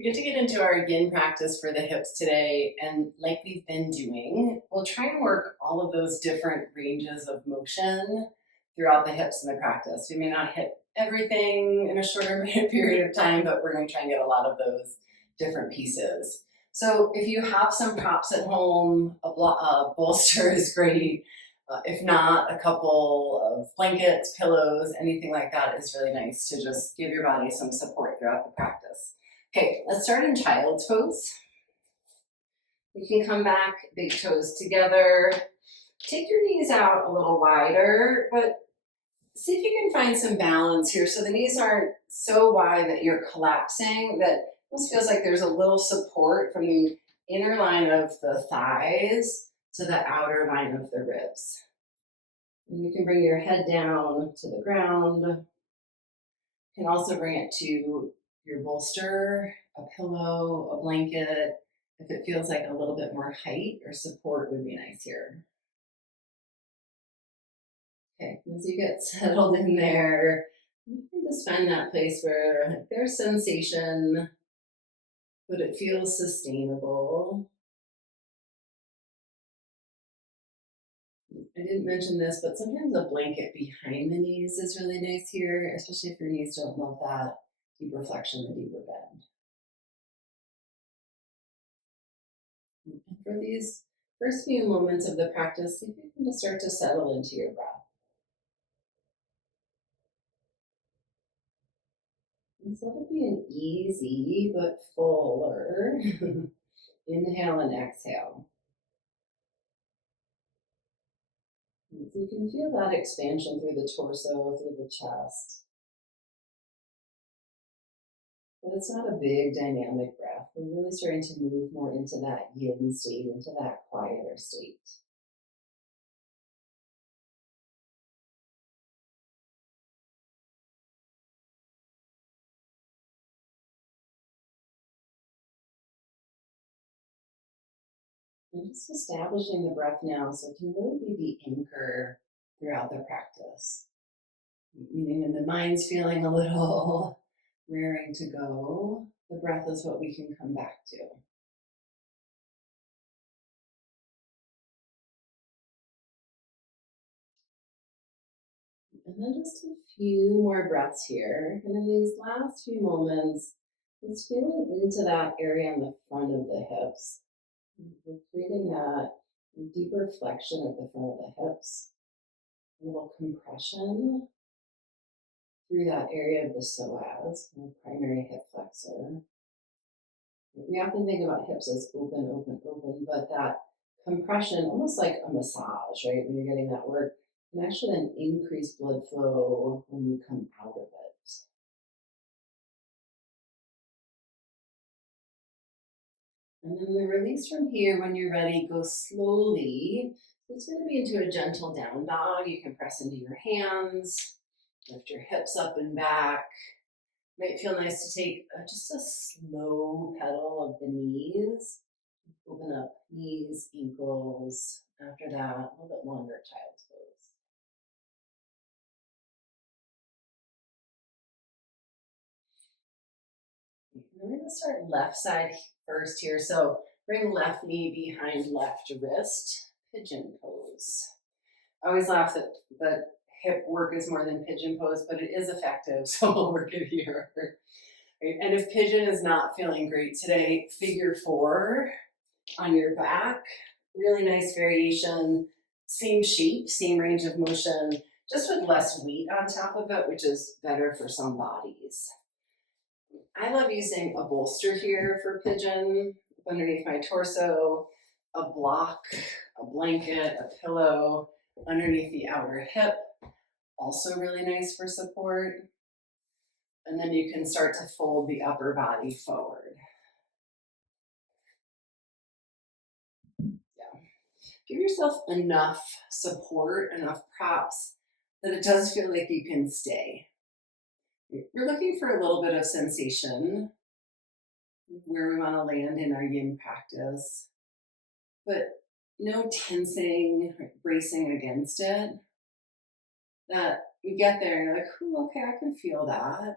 We get to get into our yin practice for the hips today, and like we've been doing, we'll try and work all of those different ranges of motion throughout the hips in the practice. We may not hit everything in a shorter period of time, but we're going to try and get a lot of those different pieces. So if you have some props at home, a bolster is great. If not, a couple of blankets, pillows, anything like that is really nice to just give your body some support throughout the practice. Okay, let's start in child's pose. You can come back, big toes together. Take your knees out a little wider, but see if you can find some balance here. So the knees aren't so wide that you're collapsing, that it almost feels like there's a little support from the inner line of the thighs to the outer line of the ribs. And you can bring your head down to the ground. You can also bring it to your bolster, a pillow, a blanket. If it feels like a little bit more height or support would be nice here. Okay, as you get settled in there, you can just find that place where there's sensation, but it feels sustainable. I didn't mention this, but sometimes a blanket behind the knees is really nice here, especially if your knees don't love that deeper flexion, the deeper bend. And for these first few moments of the practice, see if you can just start to settle into your breath. And so it'll be an easy but fuller inhale and exhale. And so you can feel that expansion through the torso, through the chest. But it's not a big dynamic breath. We're really starting to move more into that yin state, into that quieter state. And just establishing the breath now so it can really be the anchor throughout the practice. Meaning when the mind's feeling a little raring to go, the breath is what we can come back to. And then just a few more breaths here. And in these last few moments, just feeling into that area on the front of the hips. We're creating that deeper flexion at the front of the hips, a little compression through that area of the psoas, the primary hip flexor. We often think about hips as open, open, open, but that compression, almost like a massage, right? When you're getting that work, can actually then increase blood flow when you come out of it. And then the release from here, when you're ready, go slowly. It's going to be into a gentle down dog. You can press into your hands, lift your hips up and back. Might feel nice to take just a slow pedal of the knees. Open up knees, ankles. After that, a little bit longer child's pose. We're going to start left side first here. So bring left knee behind left wrist, pigeon pose. I always laugh that hip work is more than pigeon pose, but it is effective, so we'll work it here. Right? And if pigeon is not feeling great today, figure four on your back. Really nice variation, same shape, same range of motion, just with less weight on top of it, which is better for some bodies. I love using a bolster here for pigeon underneath my torso, a block, a blanket, a pillow underneath the outer hip, also really nice for support. And then you can start to fold the upper body forward. Yeah. Give yourself enough support, enough props that it does feel like you can stay. We're looking for a little bit of sensation where we want to land in our yin practice, but no tensing, bracing against it. That you get there and you're like, "Ooh, okay, I can feel that."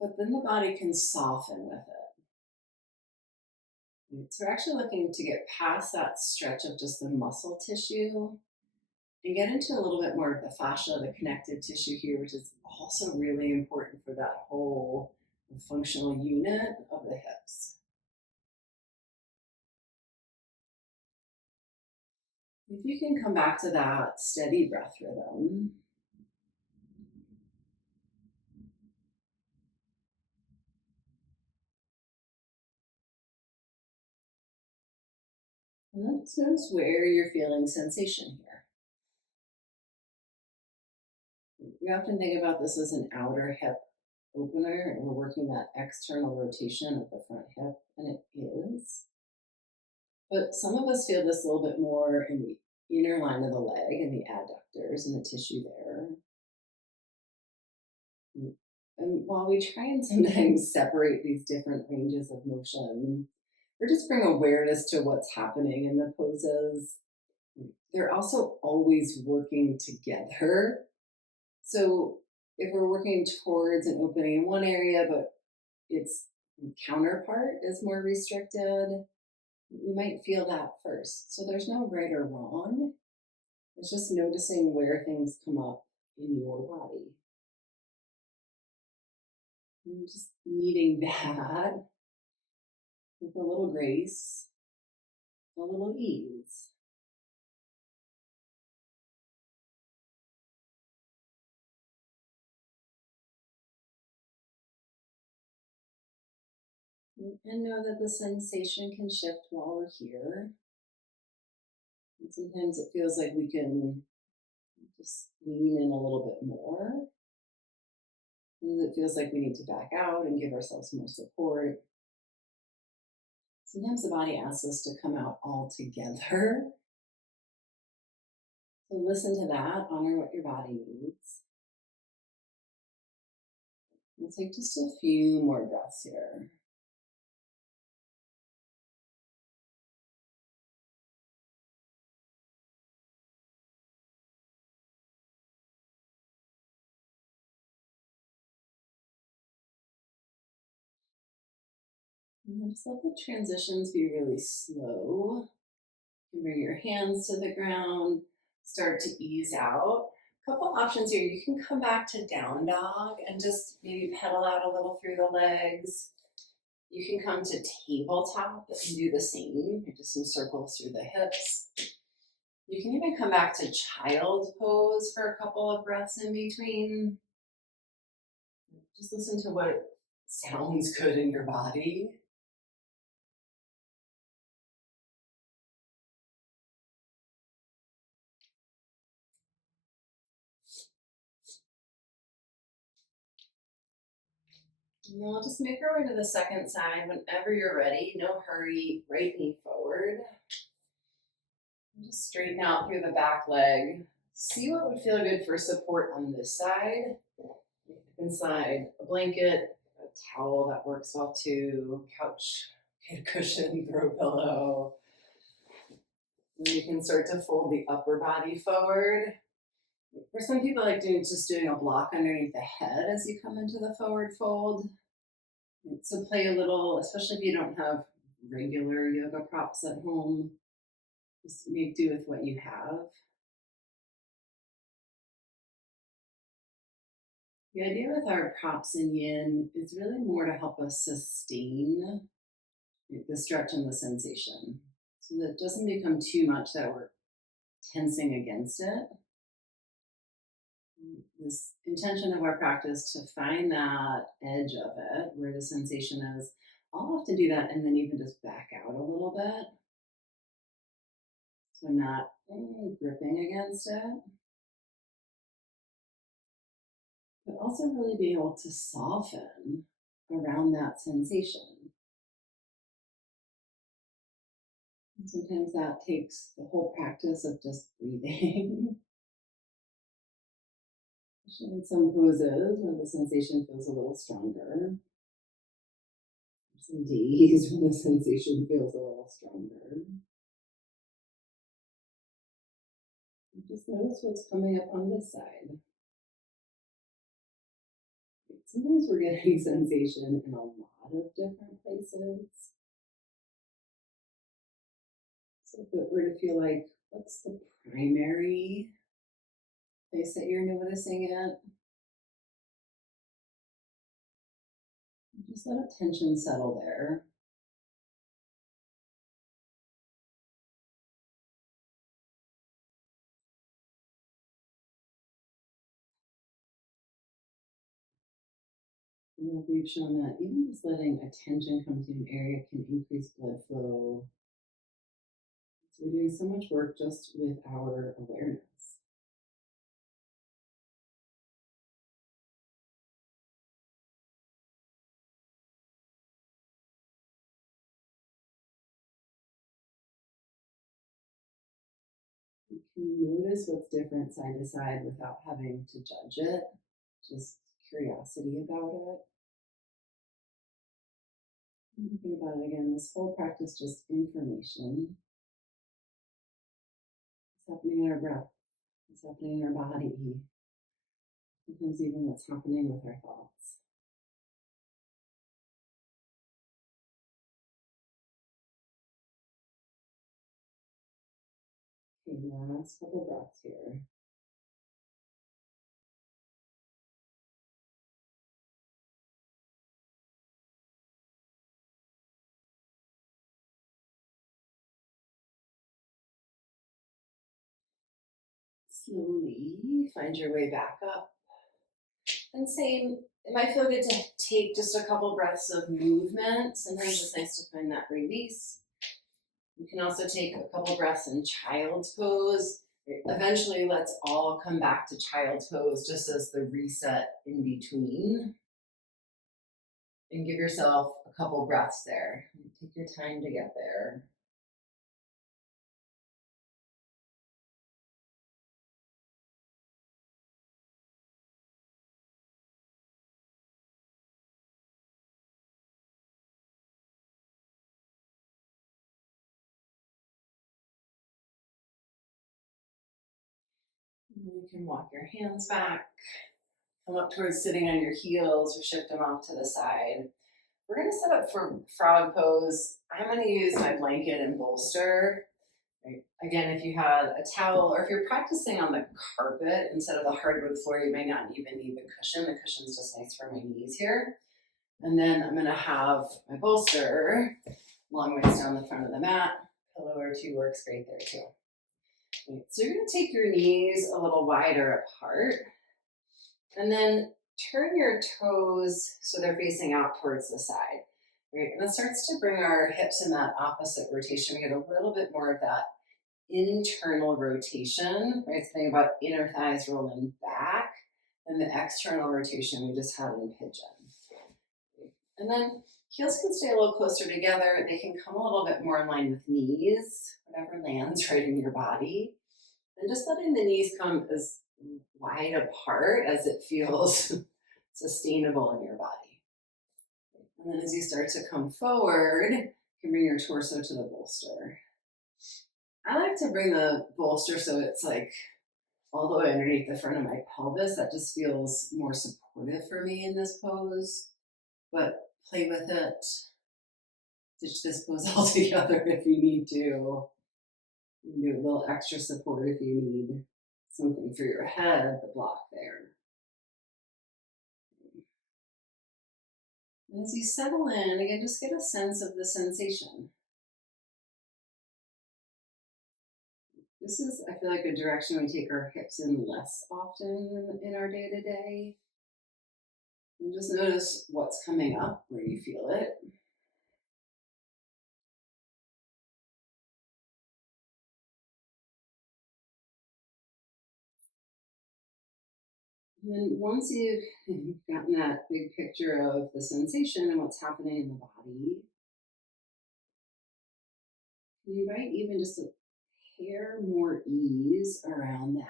but then the body can soften with it. So we're actually looking to get past that stretch of just the muscle tissue and get into a little bit more of the fascia, the connective tissue here, which is also really important for that whole functional unit of the hips. If you can come back to that steady breath rhythm, and let's notice where you're feeling sensation here. We often think about this as an outer hip opener, and we're working that external rotation of the front hip, and it is. But some of us feel this a little bit more in the inner line of the leg and the adductors and the tissue there. And while we try and sometimes separate these different ranges of motion, or just bring awareness to what's happening in the poses, they're also always working together. So if we're working towards an opening in one area, but its counterpart is more restricted, we might feel that first. So there's no right or wrong. It's just noticing where things come up in your body. And just meeting that with a little grace, a little ease. And know that the sensation can shift while we're here. And sometimes it feels like we can just lean in a little bit more. And it feels like we need to back out and give ourselves more support. Sometimes the body asks us to come out all together. So listen to that, honor what your body needs. We'll take just a few more breaths here. And just let the transitions be really slow. You can bring your hands to the ground, start to ease out. A couple options here. You can come back to down dog and just maybe pedal out a little through the legs. You can come to tabletop and do the same, just some circles through the hips. You can even come back to child pose for a couple of breaths in between. Just listen to what sounds good in your body. And then we'll just make our way to the second side. Whenever you're ready, no hurry, right knee forward. And just straighten out through the back leg. See what would feel good for support on this side. Inside a blanket, a towel that works well too, couch, get a cushion, throw a pillow. And you can start to fold the upper body forward. For some people, I like doing a block underneath the head as you come into the forward fold. So play a little, especially if you don't have regular yoga props at home. Just make do with what you have. The idea with our props in yin is really more to help us sustain the stretch and the sensation. So that it doesn't become too much that we're tensing against it. This intention of our practice to find that edge of it, where the sensation is, I'll often do that and then even just back out a little bit. So I'm not gripping against it. But also really be able to soften around that sensation. And sometimes that takes the whole practice of just breathing. Especially in some poses where the sensation feels a little stronger. Some days when the sensation feels a little stronger. And just notice what's coming up on this side. Sometimes we're getting sensation in a lot of different places. So if it were to feel like, what's the primary place that you're noticing it? Just let attention settle there. And we've shown that even just letting attention come to an area can increase blood flow. So we're doing so much work just with our awareness. Can you notice what's different side to side without having to judge it? Just curiosity about it. And think about it again. This whole practice just information. What's happening in our breath? What's happening in our body? Sometimes even what's happening with our thoughts. Okay, last couple breaths here. Slowly find your way back up. And same, it might feel good to take just a couple breaths of movement. Sometimes it's nice to find that release. You can also take a couple breaths in child's pose. Eventually, let's all come back to child's pose just as the reset in between. And give yourself a couple breaths there. Take your time to get there. You can walk your hands back, come up towards sitting on your heels or shift them off to the side. We're gonna set up for frog pose. I'm gonna use my blanket and bolster. Right. Again, if you had a towel or if you're practicing on the carpet instead of the hardwood floor, you may not even need the cushion. The cushion's just nice for my knees here. And then I'm gonna have my bolster long ways down the front of the mat. Pillow or two works great there too. Right. So you're gonna take your knees a little wider apart and then turn your toes so they're facing out towards the side. Right. And it starts to bring our hips in that opposite rotation. We get a little bit more of that internal rotation, right? So think about inner thighs rolling back and the external rotation we just had in pigeon. And then heels can stay a little closer together. They can come a little bit more in line with knees, whatever lands right in your body. And just letting the knees come as wide apart as it feels sustainable in your body. And then as you start to come forward, you can bring your torso to the bolster. I like to bring the bolster so it's like all the way underneath the front of my pelvis. That just feels more supportive for me in this pose. But play with it. Ditch this pose altogether if you need to. You can do a little extra support if you need something for your head, the block there. And as you settle in, again, just get a sense of the sensation. This is, I feel like, a direction we take our hips in less often in our day to day. And just notice what's coming up where you feel it. And then once you've gotten that big picture of the sensation and what's happening in the body, you might even just a hair more ease around that.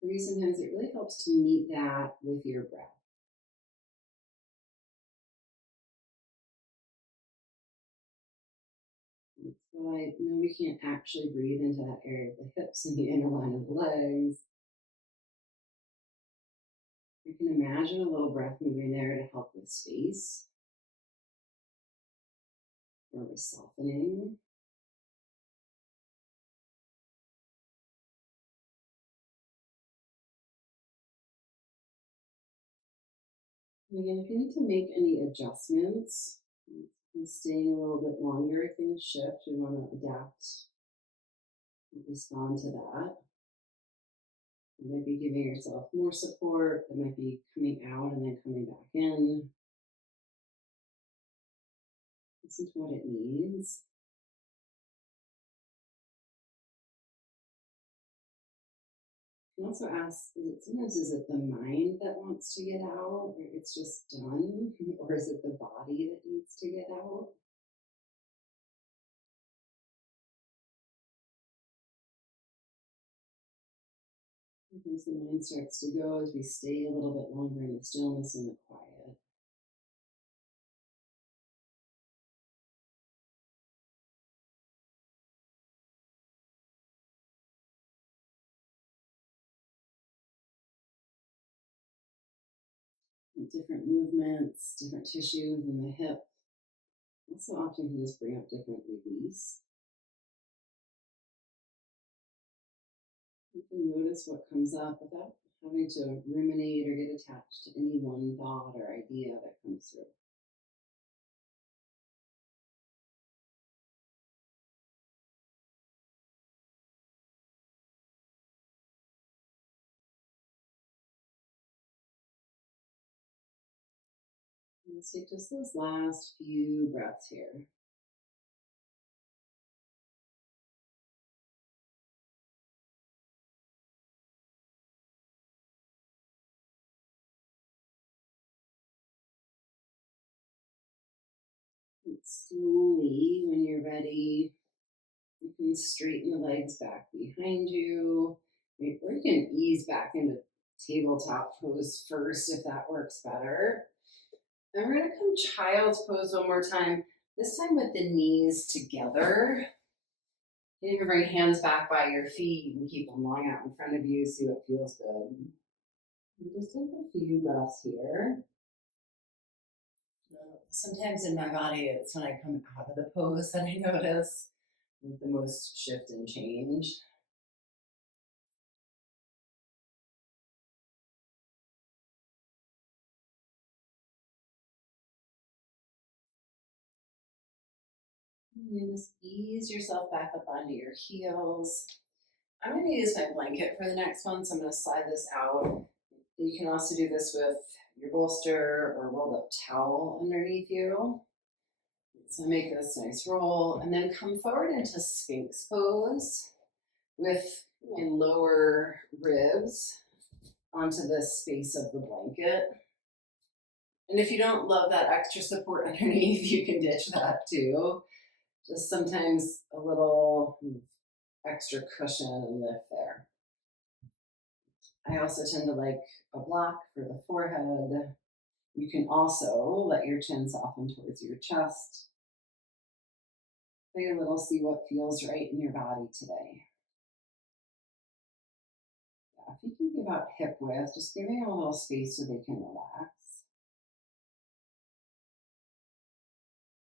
For me, sometimes it really helps to meet that with your breath. So Although I know we can't actually breathe into that area of the hips and the inner line of the legs, you can imagine a little breath moving there to help with space or with softening. And again, if you need to make any adjustments and staying a little bit longer, things shift. We want to adapt and respond to that. You might be giving yourself more support. That might be coming out and then coming back in. Listen to what it needs. You can also ask, is it the mind that wants to get out, or it's just done, or is it the body that needs to get out? Sometimes the mind starts to go as we stay a little bit longer in the stillness and the quiet. And different movements, different tissues in the hip also often can just bring up different release. You can notice what comes up without having to ruminate or get attached to any one thought or idea that comes through. And let's take just those last few breaths here. And slowly, when you're ready, you can straighten the legs back behind you, or you can ease back into tabletop pose first if that works better. And we're going to come child's pose one more time, this time with the knees together. You can even bring hands back by your feet. You can keep them long out in front of you, see what feels good. And just take a few breaths here. Sometimes in my body, it's when I come out of the pose that I notice the most shift and change. And just ease yourself back up onto your heels. I'm going to use my blanket for the next one, so I'm going to slide this out. You can also do this with your bolster or rolled up towel underneath you. So make this nice roll and then come forward into Sphinx pose with my lower ribs onto the space of the blanket. And if you don't love that extra support underneath, you can ditch that too. Just sometimes a little extra cushion and lift there. I also tend to like a block for the forehead. You can also let your chin soften towards your chest. Play a little, see what feels right in your body today. Yeah, if you can give out hip width, just giving them a little space so they can relax.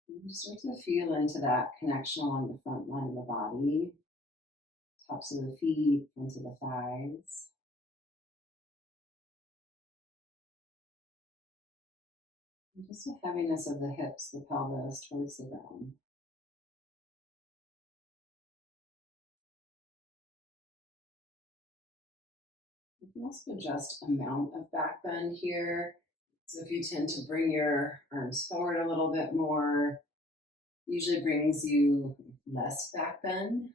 And you start to feel into that connection along the front line of the body, tops of the feet, into the thighs. And just the heaviness of the hips, the pelvis towards the ground. You can also adjust amount of back bend here. So if you tend to bring your arms forward a little bit more, usually brings you less back bend,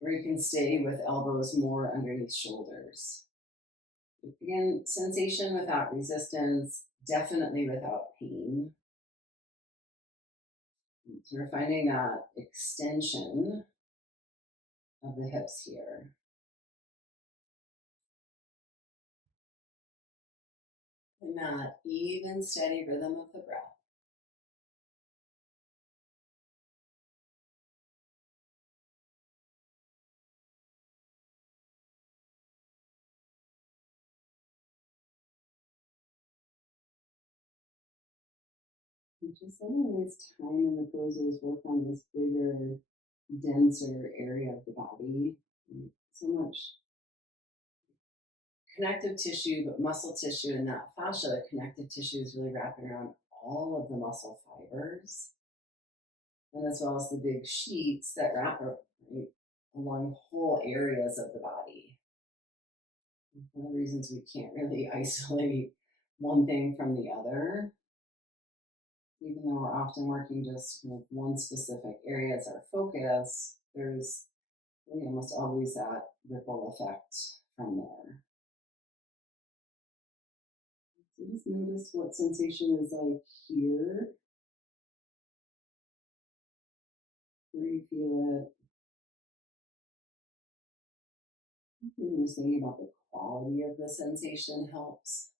or you can stay with elbows more underneath shoulders. Again, sensation without resistance, definitely without pain. So we're finding that extension of the hips here. And that even steady rhythm of the breath. Just a nice time in the poses, work on this bigger, denser area of the body. So much connective tissue, but muscle tissue, and that fascia, the connective tissue, is really wrapping around all of the muscle fibers, and as well as the big sheets that wrap right, along whole areas of the body. One of the reasons we can't really isolate one thing from the other, even though we're often working just with one specific area as our focus, there's really almost always that ripple effect from there. So just notice what sensation is like here, where you feel it. Even just thinking about the quality of the sensation helps.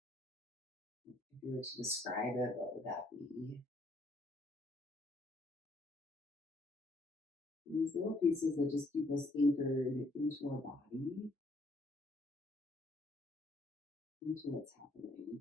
If you were to describe it, what would that be? These little pieces that just keep us anchored into our body, into what's happening.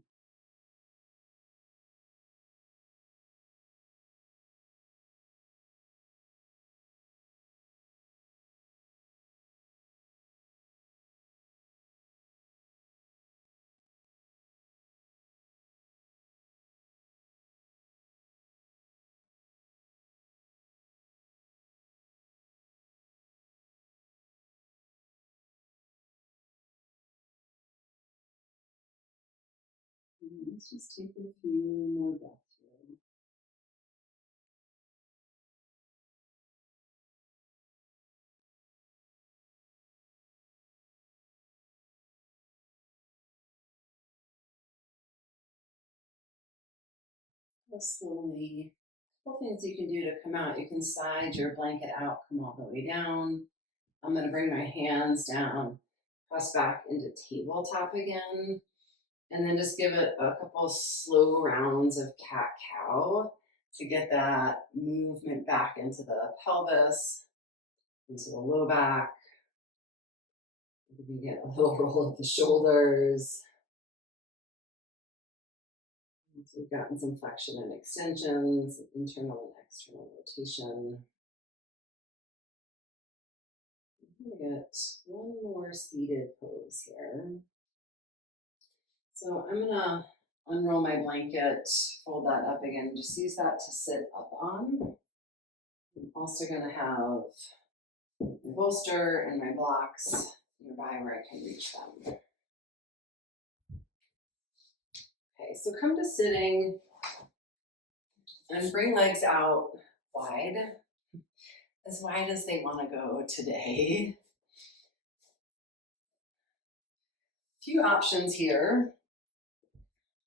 And let's just take a few more breaths here. Go slowly. Couple things you can do to come out. You can slide your blanket out, come all the way down. I'm going to bring my hands down, press back into tabletop again, and then just give it a couple slow rounds of cat cow to get that movement back into the pelvis, into the low back. You can get a little roll of the shoulders. So we've gotten some flexion and extensions, internal and external rotation. I'm going to get one more seated pose here. So I'm going to unroll my blanket, fold that up again, just use that to sit up on. I'm also going to have my bolster and my blocks nearby where I can reach them. Okay, so come to sitting and bring legs out wide as they want to go today. A few options here.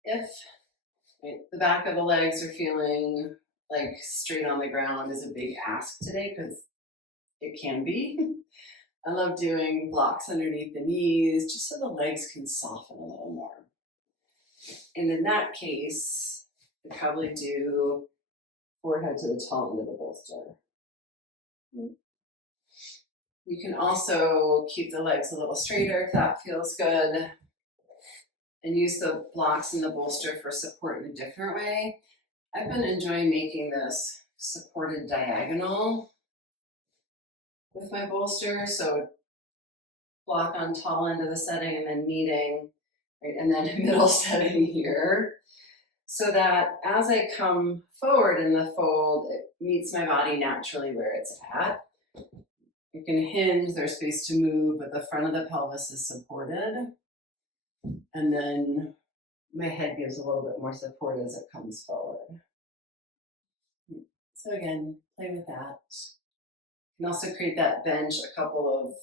If the back of the legs are feeling like straight on the ground is a big ask today, because it can be. I love doing blocks underneath the knees just so the legs can soften a little more. And in that case, I'd probably do forehead to the tall end of the bolster. You can also keep the legs a little straighter if that feels good, and use the blocks and the bolster for support in a different way. I've been enjoying making this supported diagonal with my bolster, so block on tall end of the setting and then meeting, right, and then middle setting here, so that as I come forward in the fold, it meets my body naturally where it's at. You can hinge, there's space to move, but the front of the pelvis is supported. And then my head gives a little bit more support as it comes forward. So again, play with that. You can also create that bench, a couple of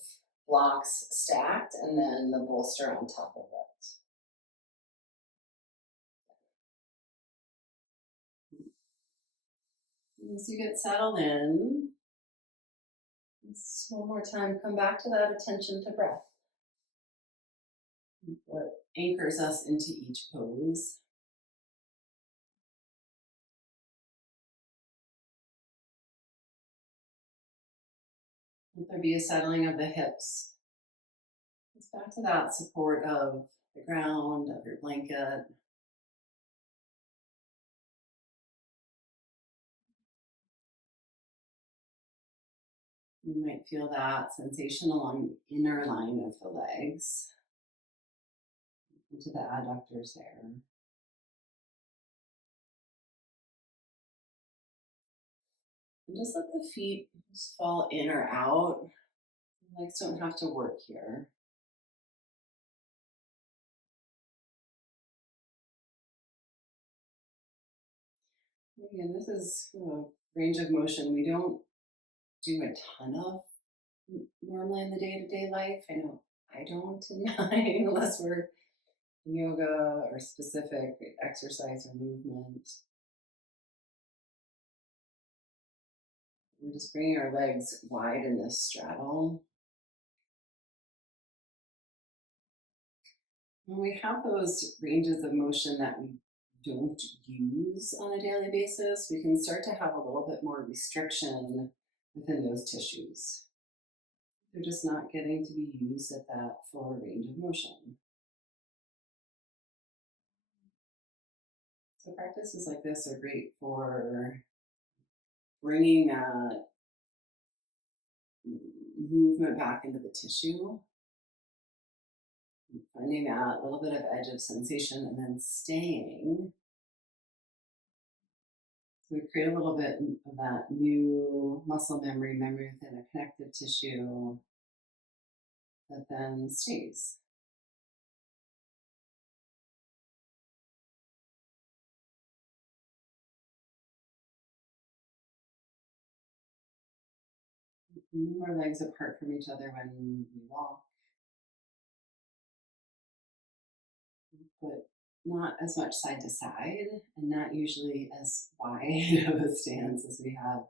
blocks stacked, and then the bolster on top of it. As you get settled in, just one more time, come back to that attention to breath. What anchors us into each pose. Let there be a settling of the hips. It's back to that support of the ground, of your blanket. You might feel that sensation along the inner line of the legs into the adductors there. And just let the feet just fall in or out. The legs don't have to work here. Again, this is range of motion we don't do a ton of normally in the day-to-day life. I know I don't in mine unless we're in yoga or specific exercise or movement. We're just bringing our legs wide in this straddle. When we have those ranges of motion that we don't use on a daily basis, we can start to have a little bit more restriction within those tissues. They're just not getting to be used at that full range of motion. So practices like this are great for bringing that movement back into the tissue, finding that little bit of edge of sensation and then staying. So we create a little bit of that new muscle memory within a connective tissue that then stays. Move our legs apart from each other when we walk, but not as much side to side and not usually as wide of a stance as we have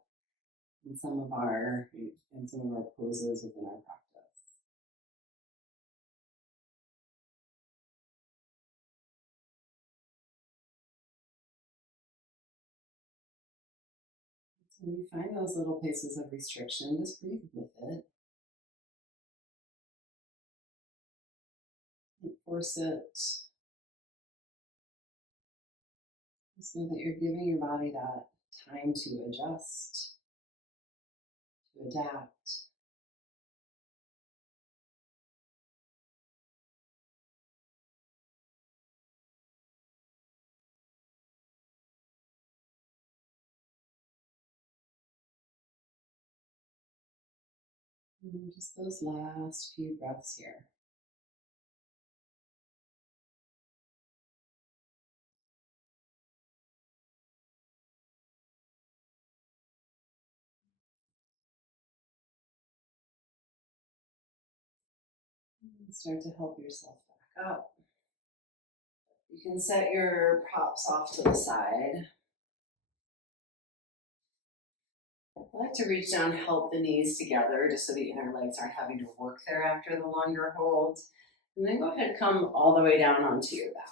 in some of our poses within our practice. So when you find those little places of restriction, just breathe with it. Don't force it. Just know that you're giving your body that time to adjust, to adapt. And just those last few breaths here. And start to help yourself back up. You can set your props off to the side. I like to reach down, help the knees together just so the inner legs aren't having to work there after the longer hold. And then go ahead, come all the way down onto your back.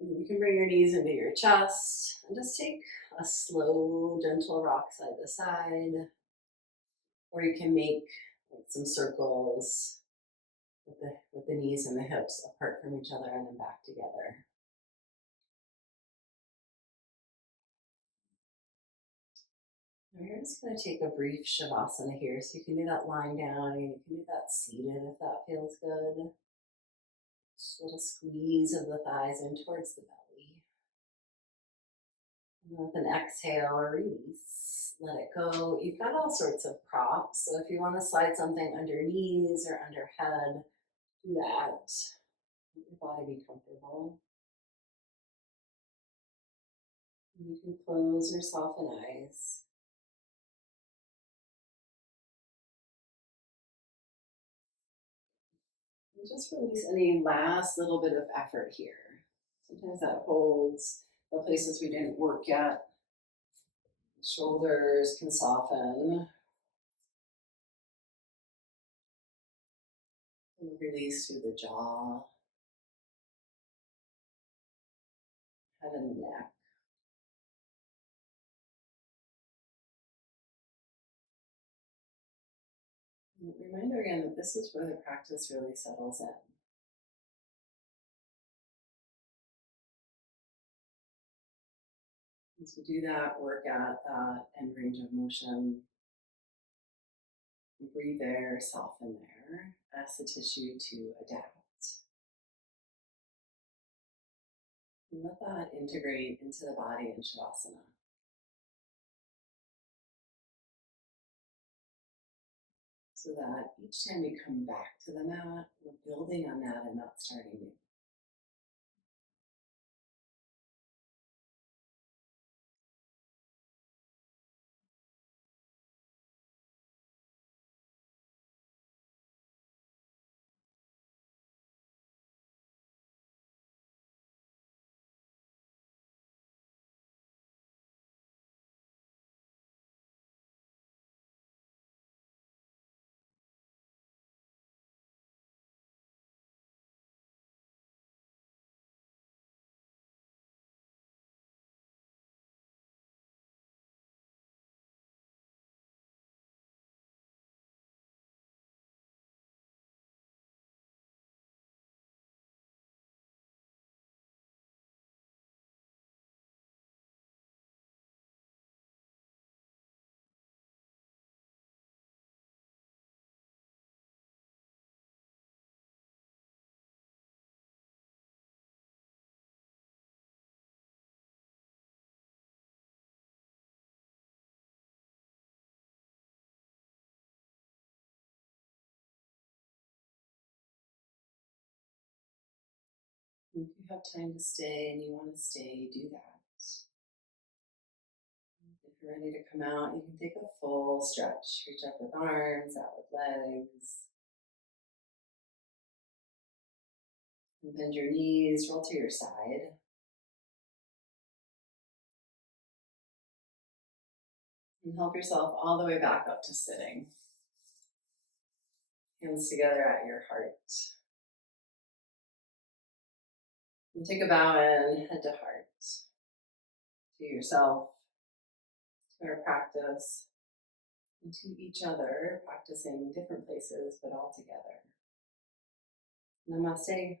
And you can bring your knees into your chest and just take a slow, gentle rock side to side. Or you can make some circles with the knees and the hips apart from each other and then back together. Now you're just going to take a brief shavasana here. So you can do that lying down, and you can do that seated if that feels good. Just a little squeeze of the thighs in towards the belly. And with an exhale or release, let it go. You've got all sorts of props. So if you want to slide something under knees or under head, do that. Let your body be comfortable. And you can close your soften eyes. And just release any last little bit of effort here. Sometimes that holds the places we didn't work yet. Shoulders can soften. And release through the jaw, head and neck. And reminder again that this is where the practice really settles in. As we do that, work at that end range of motion, breathe there, soften there, ask the tissue to adapt. And let that integrate into the body in Shavasana. So that each time we come back to the mat, we're building on that and not starting new. If you have time to stay and you want to stay, do that. If you're ready to come out, you can take a full stretch. Reach up with arms, out with legs. And bend your knees, roll to your side. And help yourself all the way back up to sitting. Hands together at your heart. And take a bow in, head to heart. To yourself, to our practice, and to each other, practicing different places, but all together. Namaste.